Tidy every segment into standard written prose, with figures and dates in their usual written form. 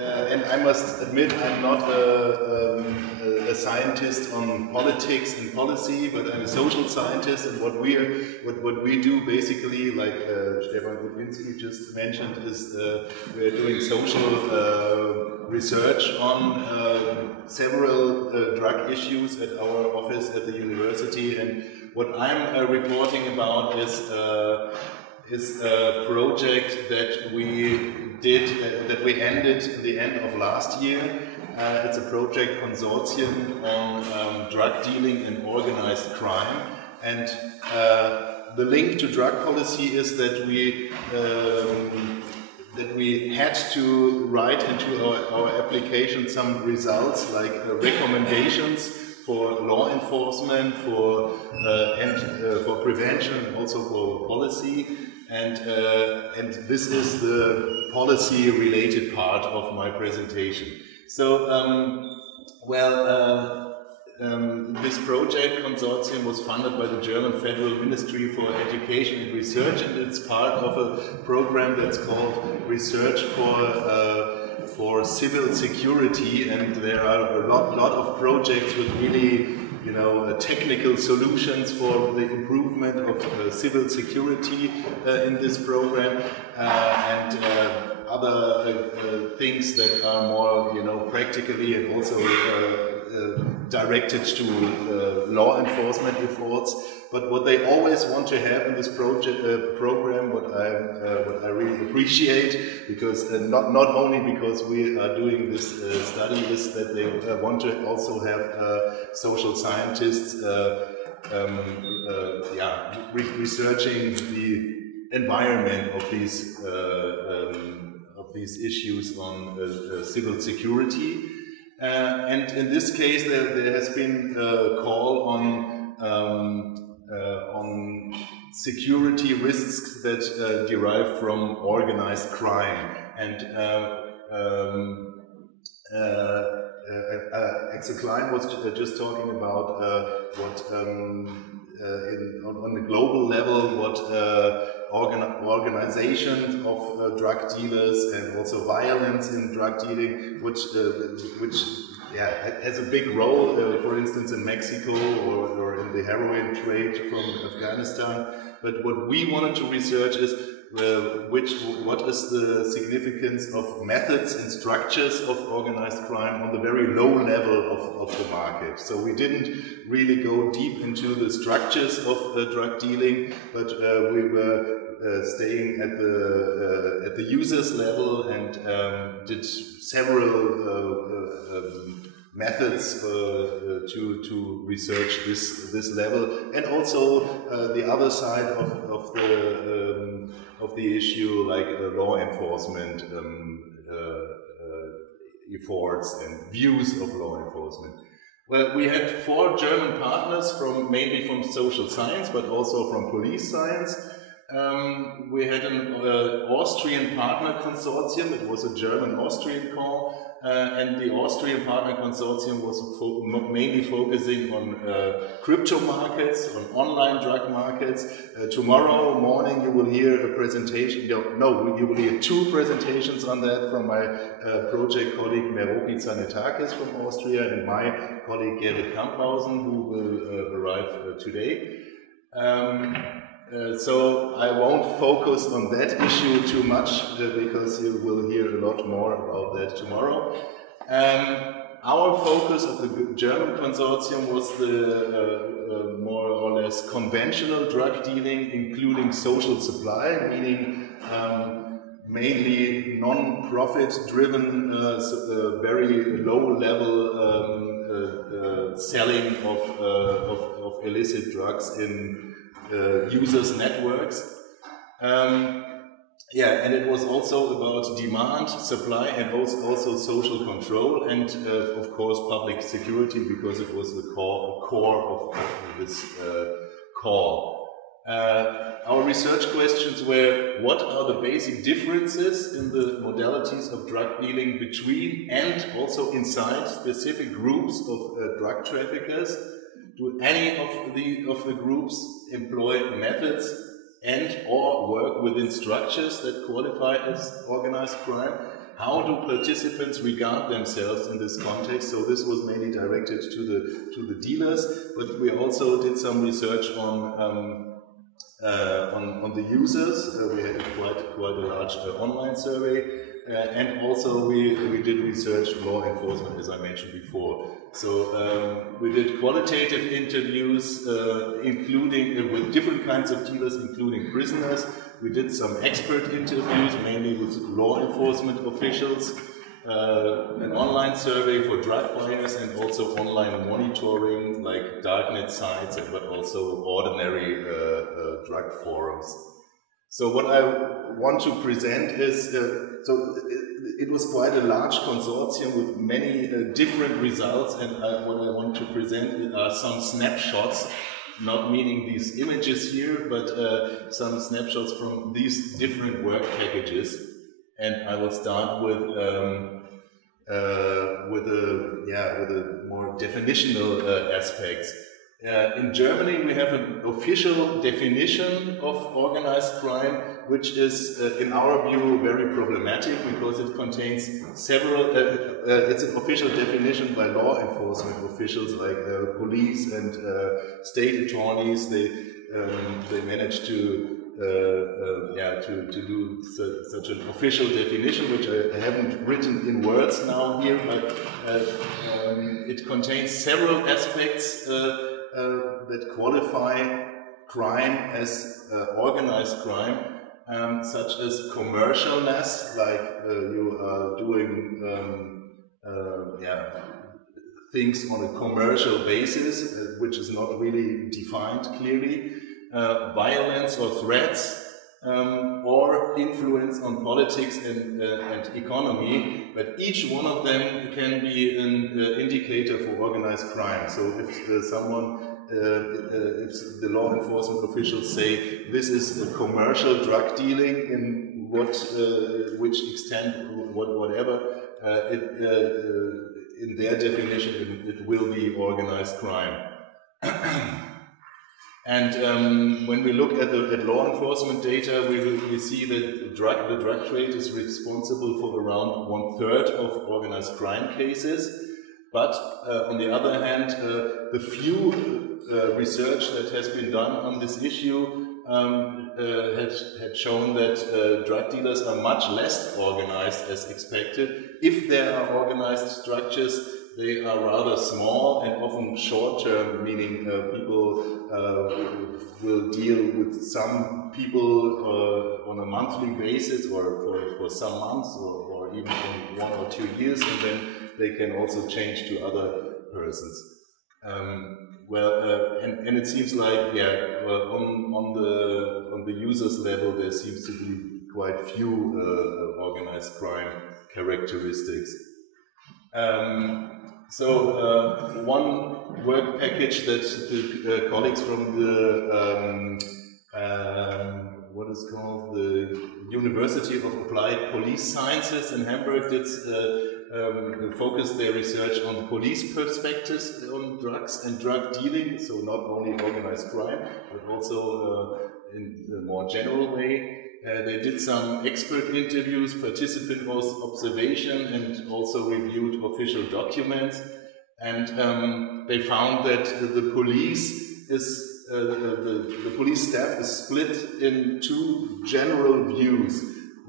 And I must admit, I'm not a scientist on politics and policy, but I'm a social scientist, and what we do basically, like Stefan Gudwinski just mentioned, is we're doing social research on several drug issues at our office at the university, and what I'm reporting about is a project that we did, that we ended at the end of last year. It's a project consortium on drug dealing and organized crime. And the link to drug policy is that we had to write into our application some results, like recommendations for law enforcement, for prevention, and also for policy. And this is the policy-related part of my presentation. So, this project consortium was funded by the German Federal Ministry for Education and Research, and it's part of a program that's called Research for Civil Security. And there are a lot of projects with really, you know, technical solutions for the improvement of civil security in this program, and other things that are more, you know, practically and also directed to law enforcement efforts. But what they always want to have in this program, what I really appreciate, because not only because we are doing this study, is that they want to also have social scientists researching the environment of these issues on civil security. And in this case, there has been a call on security risks that derive from organized crime. And Axel Klein was just talking about what on the global level, what organizations of drug dealers and also violence in drug dealing, which has a big role, for instance, in Mexico or in the heroin trade from Afghanistan. But what we wanted to research is what is the significance of methods and structures of organized crime on the very low level of the market. So we didn't really go deep into the structures of drug dealing, but we were staying at the users level and did several methods to research this level, and also the other side of the issue, like law enforcement efforts and views of law enforcement. Well, we had 4 German partners, mainly from social science, but also from police science. We had an Austrian partner consortium. It was a German-Austrian call. And the Austrian partner consortium was mainly focusing on crypto markets, on online drug markets. Tomorrow morning you will hear a presentation, you will hear 2 presentations on that from my project colleague Meropi Zanetakis from Austria and my colleague Gerrit Kamphausen, who will arrive today. So I won't focus on that issue too much because you will hear a lot more about that tomorrow. Our focus of the German consortium was the more or less conventional drug dealing, including social supply, meaning mainly non-profit driven, very low-level selling of illicit drugs in users' networks. And it was also about demand, supply, and also social control, and of course public security, because it was the core of this call. Our research questions were: what are the basic differences in the modalities of drug dealing between and also inside specific groups of drug traffickers? Do any of the groups employ methods and or work within structures that qualify as organized crime? how do participants regard themselves in this context? So this was mainly directed to the dealers, but we also did some research on the users. We had quite a large online survey, and also we did research law enforcement, as I mentioned before. So we did qualitative interviews, including with different kinds of dealers, including prisoners. We did some expert interviews, mainly with law enforcement officials, an online survey for drug buyers, and also online monitoring, like Darknet sites, but also ordinary drug forums. So what I want to present is, it was quite a large consortium with many different results, and what I want to present are some snapshots, not meaning these images here, but some snapshots from these different work packages. And I will start with the more definitional aspects. In Germany, we have an official definition of organized crime, which is, in our view, very problematic because it contains several. It's an official definition by law enforcement officials like police and state attorneys. They managed to do such an official definition, which I haven't written in words now here, but it contains several aspects that qualify crime as organized crime, such as commercialness, like you are doing things on a commercial basis, which is not really defined clearly. Violence or threats, or influence on politics and economy, but each one of them can be an indicator for organized crime. So if if the law enforcement officials say this is a commercial drug dealing in which extent, whatever, in their definition it will be organized crime. And when we look at law enforcement data, we see that the drug trade is responsible for around 1/3 of organized crime cases. But on the other hand, the few research that has been done on this issue had shown that drug dealers are much less organized as expected. If there are organized structures, they are rather small and often short-term, meaning people will deal with some people on a monthly basis or for some months or even for 1 or 2 years, and then they can also change to other persons. And it seems like, on the users level, there seems to be quite few organized crime characteristics. One work package that the colleagues from the the University of Applied Police Sciences in Hamburg did focus their research on police perspectives on drugs and drug dealing, so not only organized crime, but also in a more general way. They did some expert interviews, participant observation, and also reviewed official documents. And they found that the police staff is split in two general views.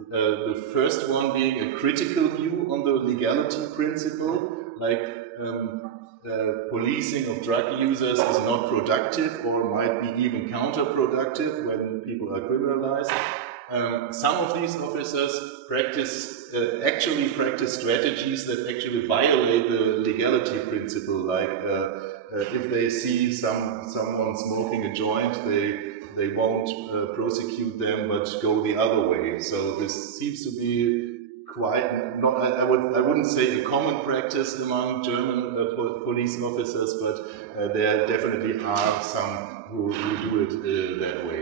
The first one being a critical view on the legality principle, like policing of drug users is not productive or might be even counterproductive when people are criminalized. Some of these officers actually practice strategies that actually violate the legality principle, like if they see someone smoking a joint, they won't prosecute them but go the other way. So this seems to be quite not. I wouldn't say a common practice among German police officers, but there definitely are some who do it that way.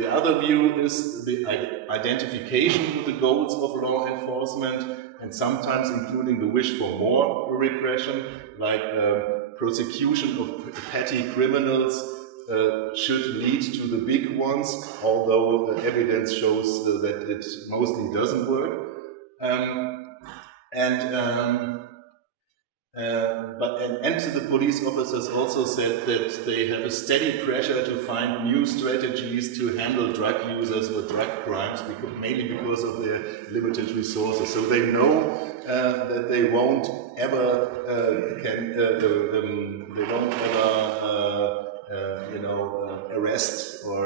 The other view is the identification with the goals of law enforcement, and sometimes including the wish for more repression, like prosecution of petty criminals should lead to the big ones, although evidence shows that it mostly doesn't work. And the police officers also said that they have a steady pressure to find new strategies to handle drug users or drug crimes, mainly because of their limited resources. So they know that they won't ever arrest or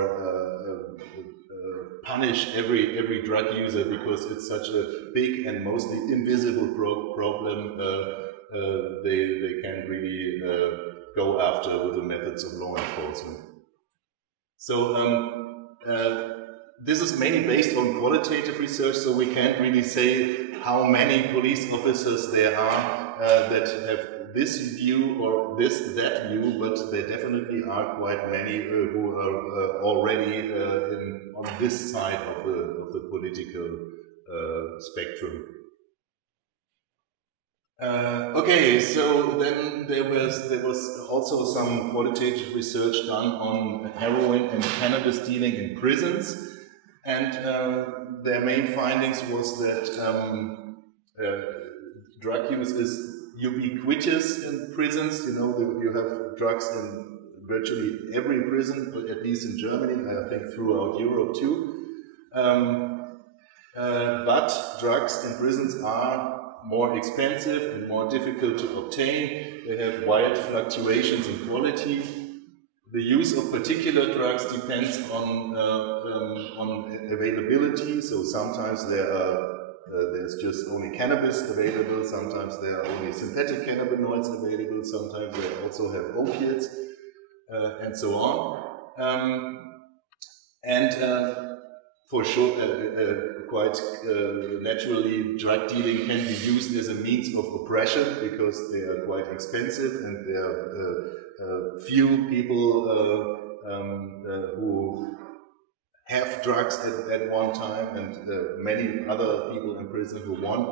punish every drug user, because it's such a big and mostly invisible problem. They can't really go after with the methods of law enforcement. So this is mainly based on qualitative research, so we can't really say how many police officers there are that have this view or that view, but there definitely are quite many who are already on this side of the political spectrum. Okay, so then there was also some qualitative research done on heroin and cannabis dealing in prisons, and their main findings was that drug use is ubiquitous in prisons. You know, you have drugs in virtually every prison, at least in Germany, I think throughout Europe too. But drugs in prisons are more expensive and more difficult to obtain. They have wild fluctuations in quality. The use of particular drugs depends on availability. So sometimes there's just only cannabis available. Sometimes there are only synthetic cannabinoids available. Sometimes they also have opiates, and so on. For sure, quite naturally, drug dealing can be used as a means of oppression, because they are quite expensive and there are few people who have drugs at one time, and many other people in prison who want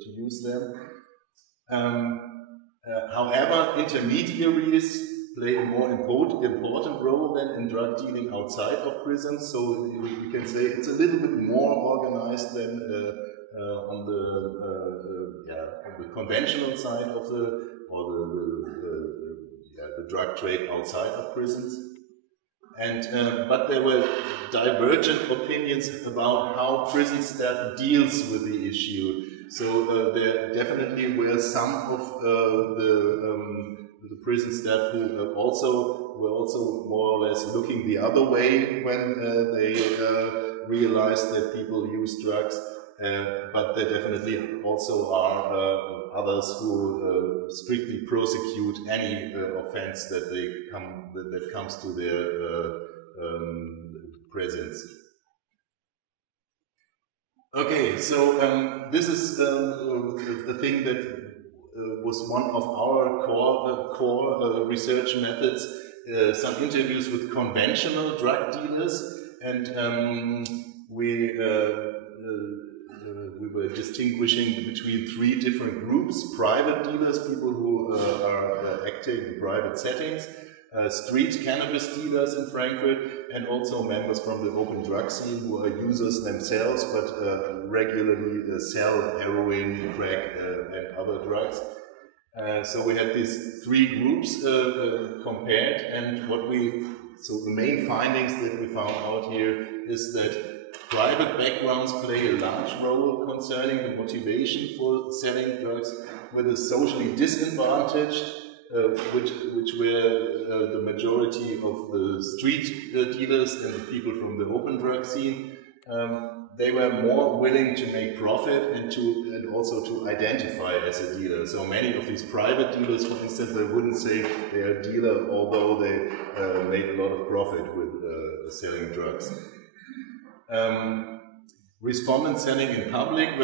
to use them. However, intermediaries play a more important role than in drug dealing outside of prisons. So we can say it's a little bit more organized than on the conventional side of the drug trade outside of prisons. And but there were divergent opinions about how prison staff deals with the issue. So there definitely were some of the prison staff who were also more or less looking the other way when they realized that people use drugs. But there definitely also are others who strictly prosecute any offense that comes to their presence. Okay, so this is the thing that was one of our core research methods. Some interviews with conventional drug dealers, and we were distinguishing between three different groups: private dealers, people who are acting in private settings, street cannabis dealers in Frankfurt, and also members from the open drug scene who are users themselves but regularly sell heroin, crack, and other drugs. So we had these three groups compared, and so the main findings that we found out here is that private backgrounds play a large role concerning the motivation for selling drugs, with the socially disadvantaged, which were the majority of the street dealers and the people from the open drug scene. They were more willing to make profit and also to identify as a dealer. So many of these private dealers, for instance, they wouldn't say they are a dealer, although they made a lot of profit with selling drugs. Respondents selling in public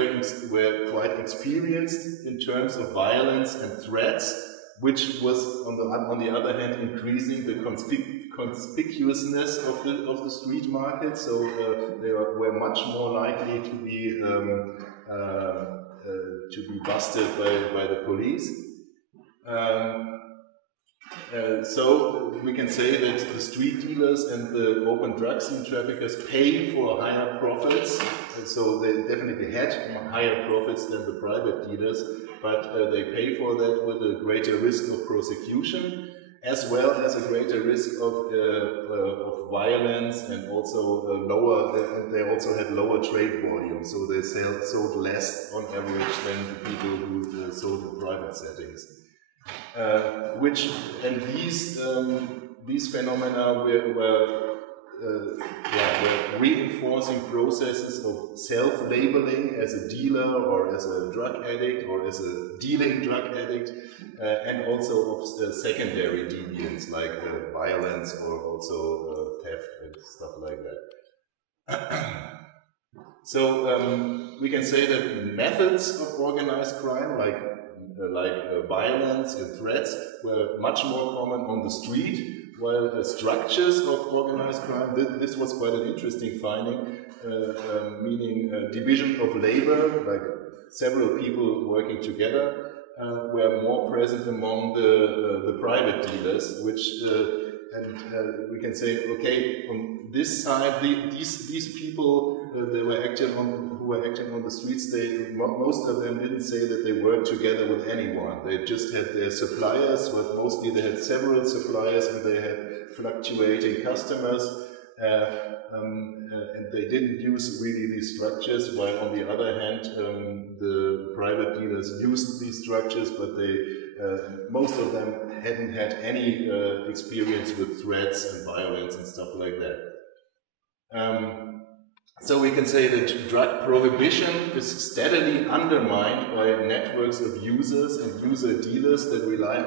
were quite experienced in terms of violence and threats, which was on the other hand increasing the conspicuousness of the street market. So they were much more likely to be busted by the police. So we can say that the street dealers and the open drug scene traffickers pay for higher profits, and so they definitely had higher profits than the private dealers, but they pay for that with a greater risk of prosecution, as well as a greater risk of violence, and also and they also had lower trade volume, so they sold less on average than the people who sold in private settings. These phenomena were reinforcing processes of self-labeling as a dealer or as a drug addict or as a dealing drug addict, and also of secondary deviance like violence or also theft and stuff like that. So we can say that methods of organized crime like violence and threats were much more common on the street, while structures of organized crime, this was quite an interesting finding, meaning division of labor, like several people working together, were more present among the private dealers, which and we can say, okay, on this side, these people who were acting on the streets, most of them didn't say that they worked together with anyone. They just had their suppliers, but mostly they had several suppliers and they had fluctuating customers, and they didn't use really these structures. While on the other hand, the private dealers used these structures, but most of them hadn't had any experience with threats and violence and stuff like that. So we can say that drug prohibition is steadily undermined by networks of users and user dealers that rely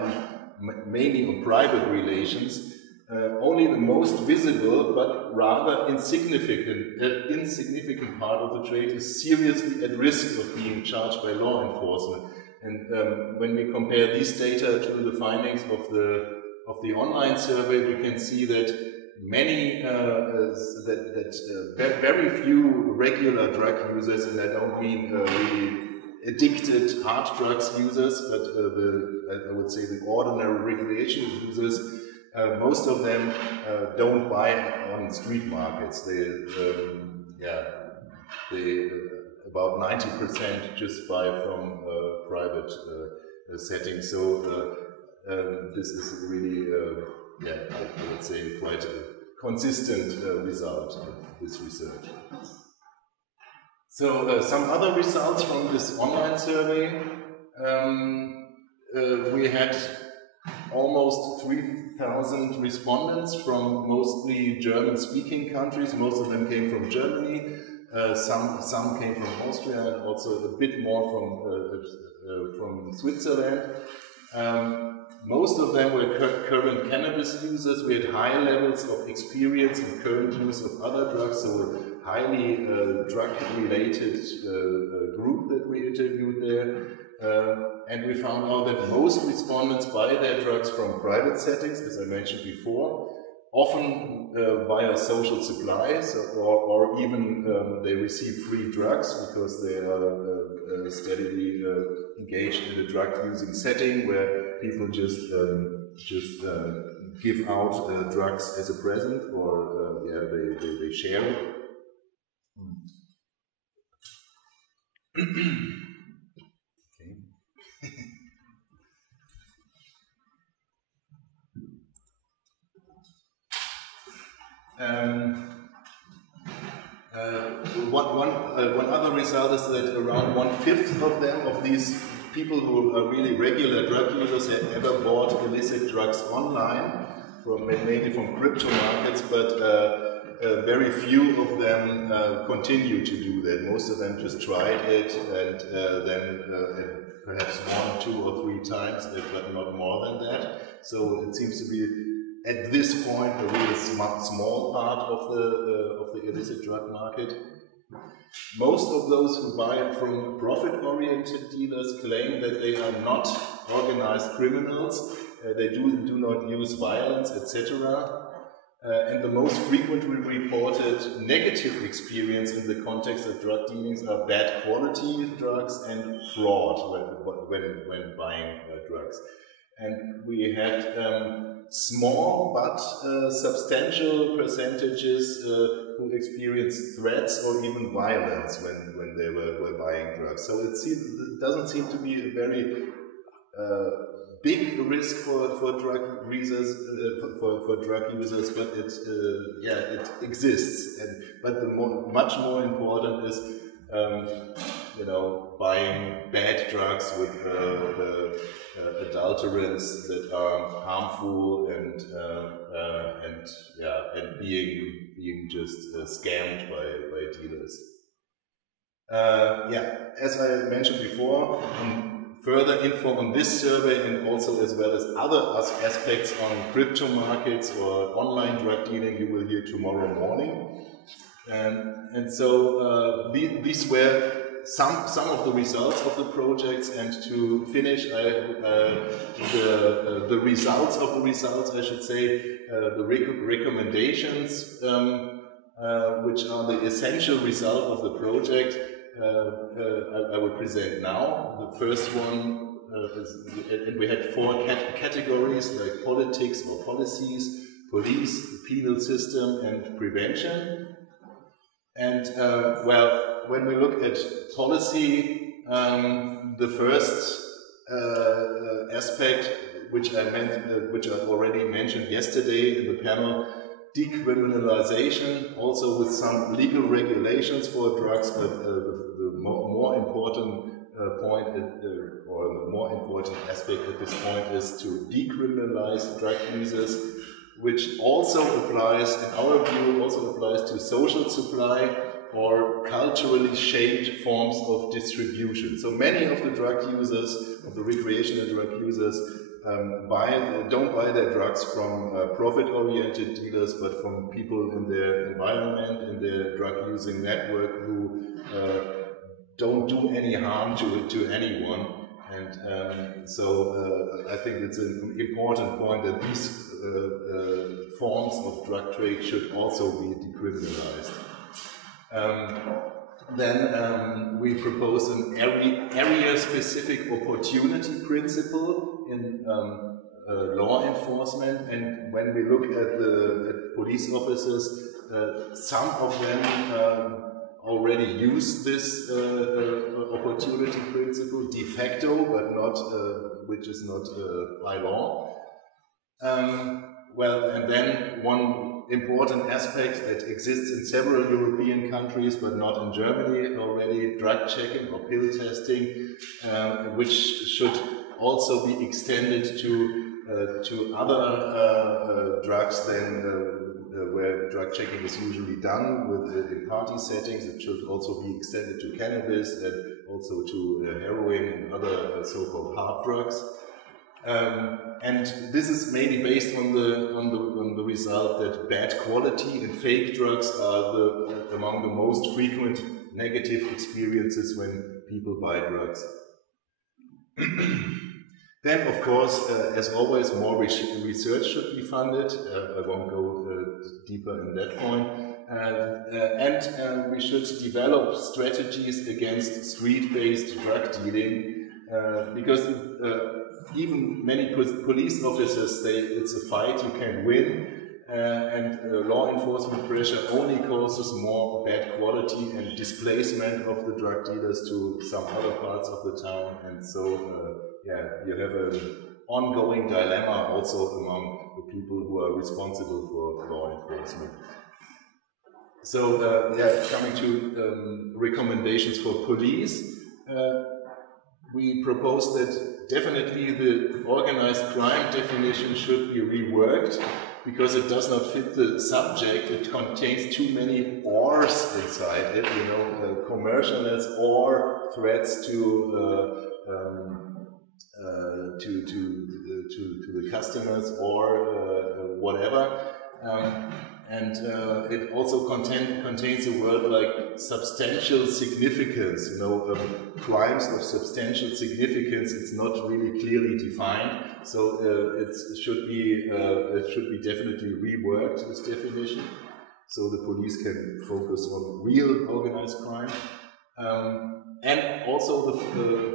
mainly on private relations. Only the most visible but rather insignificant part of the trade is seriously at risk of being charged by law enforcement. And when we compare these data to the findings of the online survey, we can see that very few regular drug users, and I don't mean really addicted hard drugs users, but I would say the ordinary recreational users, most of them don't buy on street markets. About 90% just buy from private settings. So this is really, I would say, quite a consistent result of this research. So some other results from this online survey. We had almost 3,000 respondents from mostly German-speaking countries. Most of them came from Germany. Some came from Austria, and also a bit more from Switzerland. Most of them were current cannabis users. We had high levels of experience in current use of other drugs, so a highly drug-related group that we interviewed there. And we found out that most respondents buy their drugs from private settings, as I mentioned before, often via social supplies, or even they receive free drugs because they are steadily engaged in a drug-using setting where people just give out drugs as a present, or they share it. One other result is that around 1/5 of them, of these people who are really regular drug users, have ever bought illicit drugs online, mainly from crypto markets, but very few of them continue to do that. Most of them just tried it and then perhaps 1, 2, or 3 times, but not more than that. So it seems to be at this point a really small part of the illicit drug market. Most of those who buy it from profit-oriented dealers claim that they are not organized criminals, they do not use violence, etc. And the most frequently reported negative experience in the context of drug dealings are bad quality drugs and fraud when buying drugs. And we had small but substantial percentages who experienced threats or even violence when they were buying drugs. So it doesn't seem to be a very big risk for drug users, but it exists. But much more important is buying bad drugs with adulterants that are harmful and being just scammed by dealers. As I mentioned before, further info on this survey and also as well as other aspects on crypto markets or online drug dealing you will hear tomorrow morning. And so these were some of the results of the projects, and to finish the results of the results, I should say, the recommendations, which are the essential result of the project, I will present now. The first one and we had 4 categories, like politics or policies, police, penal system, and prevention. And when we look at policy, the first aspect, which I already mentioned yesterday in the panel, decriminalization, also with some legal regulations for drugs, but the more important point, or the more important aspect at this point, is to decriminalize drug users, which also applies, in our view, also applies to social supply or culturally shaped forms of distribution. So many of the drug users, of the recreational drug users, don't buy their drugs from profit-oriented dealers, but from people in their environment, in their drug-using network, who don't do any harm to anyone. And so I think it's an important point that these forms of drug trade should also be decriminalized. Then we propose an area-specific opportunity principle in law enforcement, and when we look at police officers, some of them already use this opportunity principle de facto, but not, which is not by law. And then one important aspect that exists in several European countries, but not in Germany already, drug checking or pill testing, which should also be extended to other drugs than where drug checking is usually done in party settings. It should also be extended to cannabis and also to heroin and other so-called hard drugs. And this is mainly based on the result that bad quality and fake drugs are among the most frequent negative experiences when people buy drugs. Then, of course, as always, more research should be funded. I won't go deeper in that point. And we should develop strategies against street-based drug dealing, because even many police officers say it's a fight you can win, and law enforcement pressure only causes more bad quality and displacement of the drug dealers to some other parts of the town. And so, you have an ongoing dilemma also among the people who are responsible for law enforcement. So, coming to recommendations for police, we propose that definitely the organized crime definition should be reworked, because it does not fit the subject. It contains too many ors inside it, commercialness or threats to the customers or whatever. And it also contains a word like substantial significance. Crimes of substantial significance. It's not really clearly defined, so it should be definitely reworked, this definition, so the police can focus on real organized crime. And also the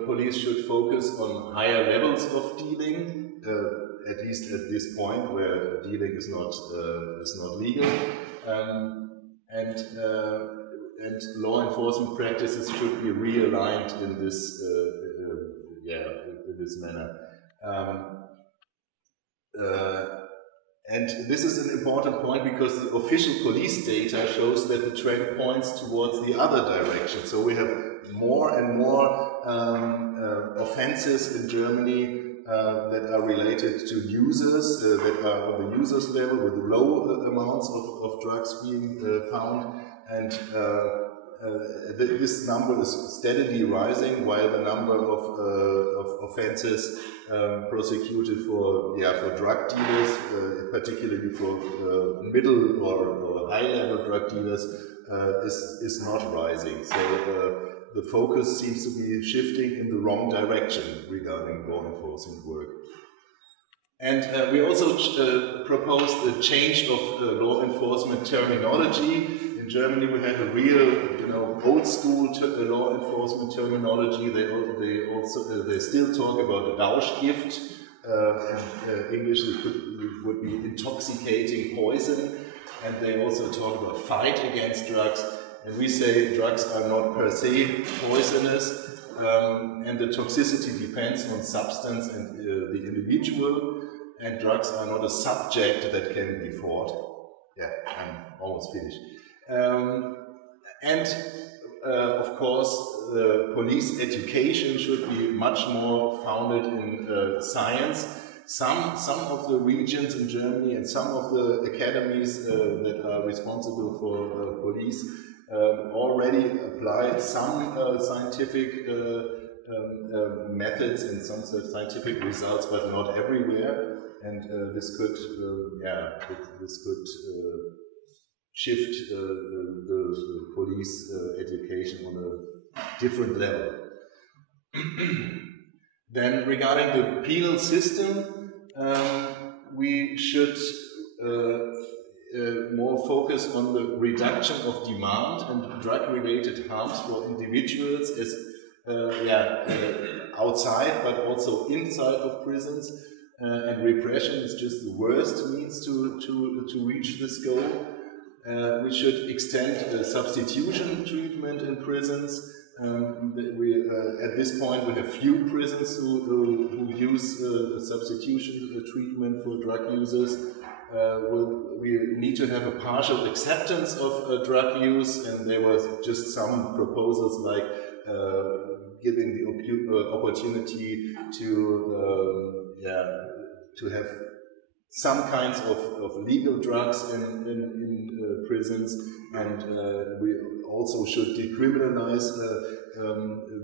police should focus on higher levels of dealing. at least at this point where dealing is not legal, and law enforcement practices should be realigned in this in this manner. And this is an important point because the official police data shows that the trend points towards the other direction. So we have more and more offenses in Germany that are related to users, that are on the users level with low amounts of drugs being found. And this number is steadily rising, while the number of offences prosecuted for drug dealers, particularly for middle or high-level drug dealers, is not rising. So the focus seems to be shifting in the wrong direction regarding law enforcement work. And we also proposed a change of law enforcement terminology. In Germany, we have a real, old school law enforcement terminology. They still talk about Rauschgift. In English, it would be intoxicating poison. And they also talk about fight against drugs. And we say drugs are not per se poisonous, and the toxicity depends on substance and the individual. And drugs are not a subject that can be fought. Yeah, I'm almost finished. Of course, police education should be much more founded in science. Some of the regions in Germany and some of the academies that are responsible for police already apply some scientific methods and some scientific results, but not everywhere. And this could shift the police education on a different level. Then, regarding the penal system, we should more focus on the reduction of demand and drug-related harms for individuals as outside, but also inside of prisons. And repression is just the worst means to reach this goal. We should extend substitution treatment in prisons. At this point, we have few prisons who use substitution treatment for drug users. We need to have a partial acceptance of drug use, and there was just some proposals like giving the opportunity to have some kinds of legal drugs in prisons, and we also should decriminalize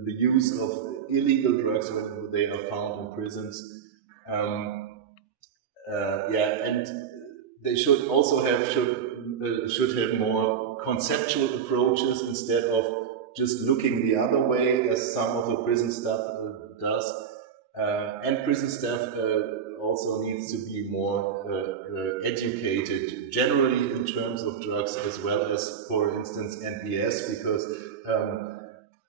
the use of illegal drugs when they are found in prisons. And they should also should have more conceptual approaches instead of just looking the other way, as some of the prison staff does. And prison staff also needs to be more educated generally in terms of drugs, as well as, for instance, NPS, because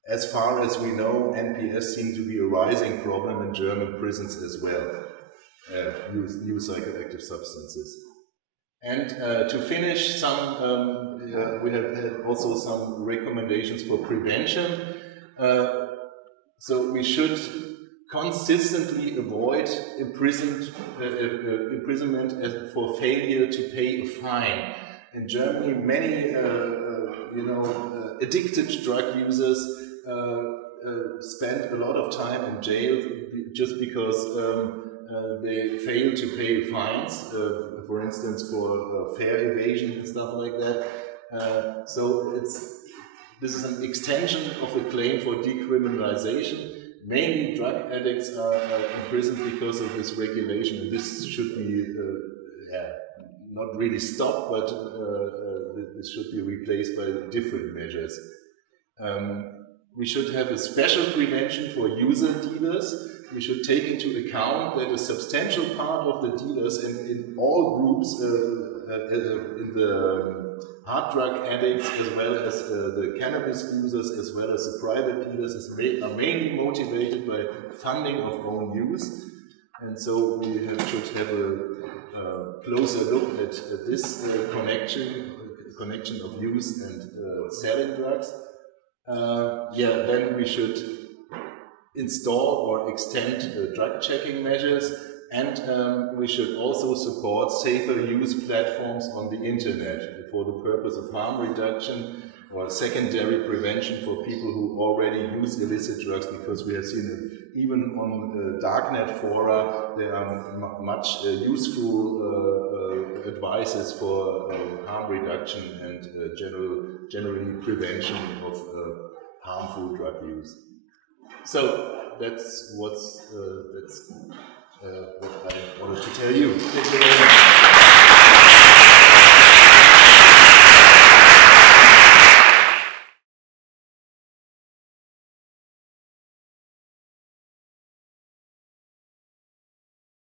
as far as we know, NPS seems to be a rising problem in German prisons as well, new psychoactive substances. And to finish, we have had also some recommendations for prevention. So we should consistently avoid imprisonment for failure to pay a fine. In Germany, many addicted drug users spend a lot of time in jail just because they fail to pay fines, for instance, for fare evasion and stuff like that. So this is an extension of the claim for decriminalization. Mainly drug addicts are imprisoned because of this regulation, and this should be not really stopped, but this should be replaced by different measures. We should have a special prevention for user dealers. We should take into account that a substantial part of the dealers in all groups, in the hard drug addicts, as well as the cannabis users, as well as the private dealers, are mainly motivated by funding of own use. And so we should have a closer look at this connection of use and selling drugs. Then we should install or extend drug checking measures, and we should also support safer use platforms on the internet for the purpose of harm reduction or secondary prevention for people who already use illicit drugs, because we have seen that even on Darknet fora there are much useful advices for harm reduction and generally prevention of harmful drug use. So that's what I wanted to tell you. Thank you very much.